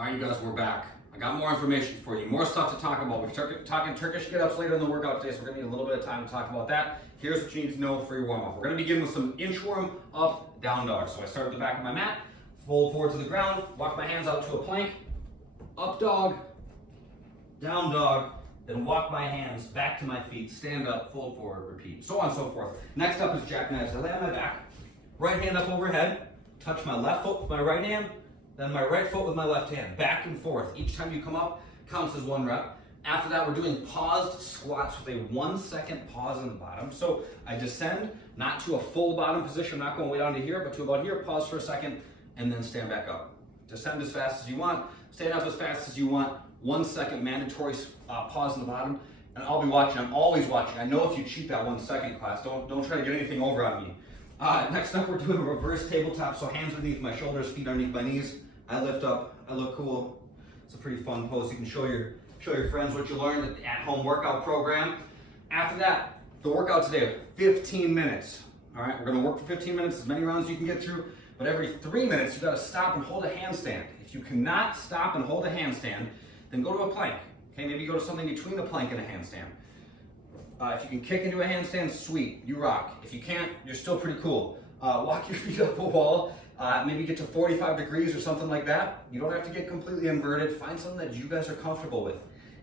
All right, you guys, we're back. I got more information for you, more stuff to talk about. We're talking Turkish get-ups later in the workout today, so we're gonna need a little bit of time to talk about that. Here's what you need to know for your warm-up. We're gonna begin with some inchworm up, down dog. So I start at the back of my mat, fold forward to the ground, walk my hands out to a plank, up dog, down dog, then walk my hands back to my feet, stand up, fold forward, repeat, so on and so forth. Next up is jackknives. I lay on my back, right hand up overhead, touch my left foot with my right hand, then my right foot with my left hand, back and forth. Each time you come up counts as one rep. After that, we're doing paused squats with a 1 second pause in the bottom. So I descend, not to a full bottom position, I'm not going way down to here, but to about here, pause for a second, and then stand back up. Descend as fast as you want, stand up as fast as you want, 1 second mandatory pause in the bottom, and I'll be watching, I'm always watching. I know if you cheat that 1 second class, don't try to get anything over on me. Next up, we're doing a reverse tabletop, so hands underneath my shoulders, feet underneath my knees. I lift up, I look cool. It's a pretty fun pose. You can show your friends what you learned at the at-home workout program. After that, the workout today, 15 minutes. All right, we're gonna work for 15 minutes, as many rounds as you can get through, but every 3 minutes, you gotta stop and hold a handstand. If you cannot stop and hold a handstand, then go to a plank. Okay, maybe go to something between a plank and a handstand. If you can kick into a handstand, sweet, you rock. If you can't, you're still pretty cool. Walk your feet up a wall, maybe get to 45 degrees or something like that. You don't have to get completely inverted. Find something that you guys are comfortable with.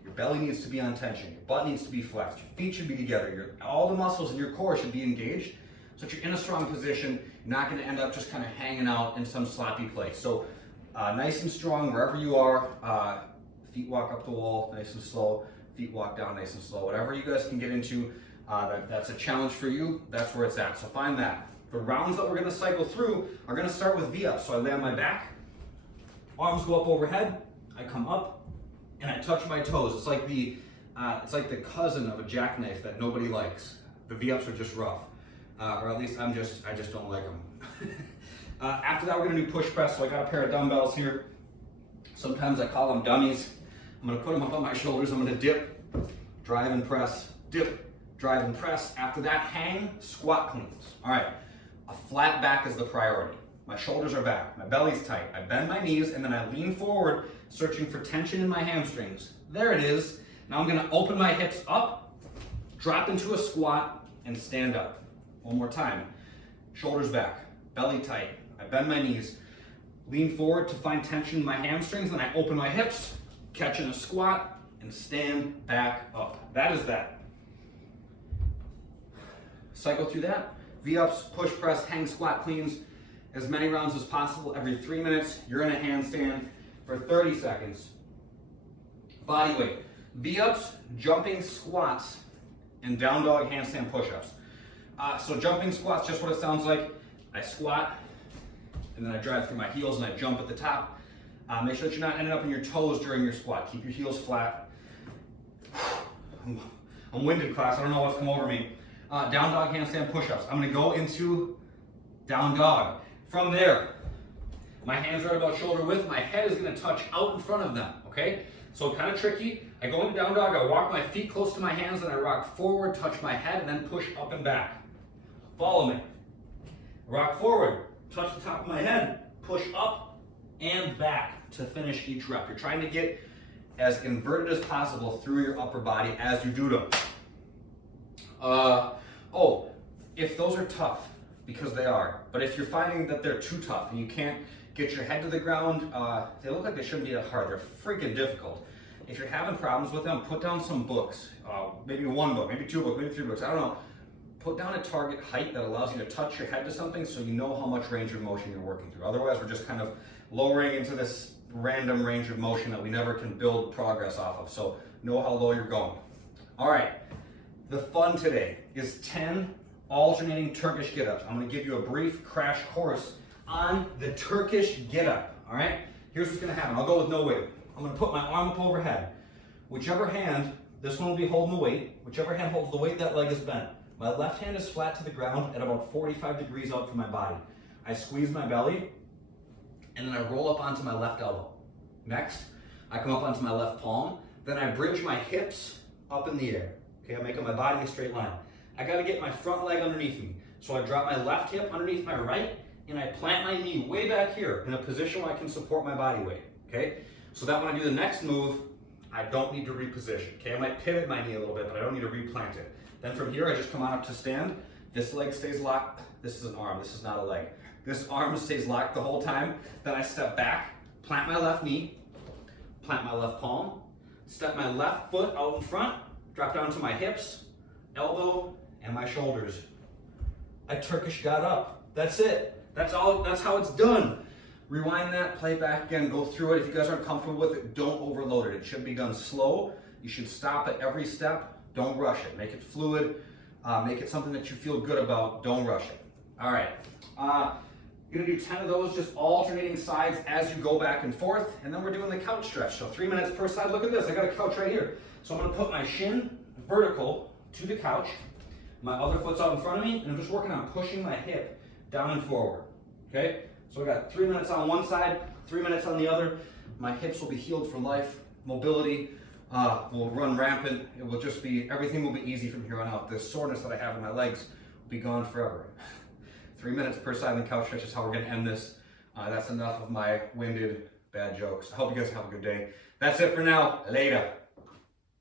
Your belly needs to be on tension. Your butt needs to be flexed. Your feet should be together. All the muscles in your core should be engaged so that you're in a strong position. You're not going to end up just kind of hanging out in some sloppy place. So nice and strong wherever you are. Feet walk up the wall nice and slow. Feet walk down nice and slow. Whatever you guys can get into, that's a challenge for you. That's where it's at. So find that. The rounds that we're going to cycle through are going to start with V-ups. So I lay on my back, arms go up overhead, I come up, and I touch my toes. It's like the cousin of a jackknife that nobody likes. The V-ups are just rough, or at least I just don't like them. After that, we're going to do push press. So I got a pair of dumbbells here. Sometimes I call them dummies. I'm going to put them up on my shoulders. I'm going to dip, drive and press, dip, drive and press. After that, hang, squat cleans. All right. A flat back is the priority. My shoulders are back, my belly's tight. I bend my knees and then I lean forward, searching for tension in my hamstrings. There it is. Now I'm gonna open my hips up, drop into a squat, and stand up. One more time. Shoulders back, belly tight. I bend my knees, lean forward to find tension in my hamstrings, then I open my hips, catch in a squat, and stand back up. That is that. Cycle through that. V-ups, push press, hang squat cleans, as many rounds as possible. Every 3 minutes, you're in a handstand for 30 seconds. Body weight. V-ups, jumping squats, and down dog handstand push-ups. So jumping squats, just what it sounds like. I squat, and then I drive through my heels and I jump at the top. Make sure that you're not ending up on your toes during your squat. Keep your heels flat. I'm winded, class. I don't know what's come over me. Down dog handstand push-ups. I'm gonna go into down dog. From there, my hands are about shoulder width. My head is gonna touch out in front of them, okay? So kind of tricky. I go into down dog, I walk my feet close to my hands, and I rock forward, touch my head, and then push up and back. Follow me. Rock forward, touch the top of my head, push up and back to finish each rep. You're trying to get as inverted as possible through your upper body as you do them. If those are tough, because they are, but if you're finding that they're too tough and you can't get your head to the ground, they look like they shouldn't be that hard. They're freaking difficult. If you're having problems with them, put down some books, maybe one book, maybe two books, maybe three books, I don't know. Put down a target height that allows you to touch your head to something so you know how much range of motion you're working through. Otherwise, we're just kind of lowering into this random range of motion that we never can build progress off of. So know how low you're going. All right. The fun today is 10 alternating Turkish get-ups. I'm going to give you a brief crash course on the Turkish get-up, all right? Here's what's going to happen. I'll go with no weight. I'm going to put my arm up overhead. Whichever hand, this one will be holding the weight. Whichever hand holds the weight, that leg is bent. My left hand is flat to the ground at about 45 degrees out from my body. I squeeze my belly, and then I roll up onto my left elbow. Next, I come up onto my left palm. Then I bridge my hips up in the air. Okay, I'm making my body a straight line. I gotta get my front leg underneath me. So I drop my left hip underneath my right, and I plant my knee way back here in a position where I can support my body weight, okay? so that when I do the next move, I don't need to reposition. Okay, I might pivot my knee a little bit, but I don't need to replant it. Then from here, I just come on up to stand. This leg stays locked. This is an arm, this is not a leg. This arm stays locked the whole time. Then I step back, plant my left knee, plant my left palm, step my left foot out in front, drop down to my hips, elbow, and my shoulders. I Turkish got up. That's it. That's all. That's how it's done. Rewind that, play it back again, go through it. If you guys aren't comfortable with it, don't overload it. It should be done slow. You should stop at every step. Don't rush it. Make it fluid. Make it something that you feel good about. Don't rush it. All right. You're gonna do 10 of those, just alternating sides as you go back and forth, and then we're doing the couch stretch. So 3 minutes per side. Look at this, I got a couch right here. So I'm gonna put my shin vertical to the couch, my other foot's out in front of me, and I'm just working on pushing my hip down and forward, okay? So I got 3 minutes on one side, 3 minutes on the other. My hips will be healed for life. Mobility will run rampant. It will just be, everything will be easy from here on out. The soreness that I have in my legs will be gone forever. 3 minutes per side on the couch stretch is how we're gonna end this. That's enough of my winded, bad jokes. I hope you guys have a good day. That's it for now. Later.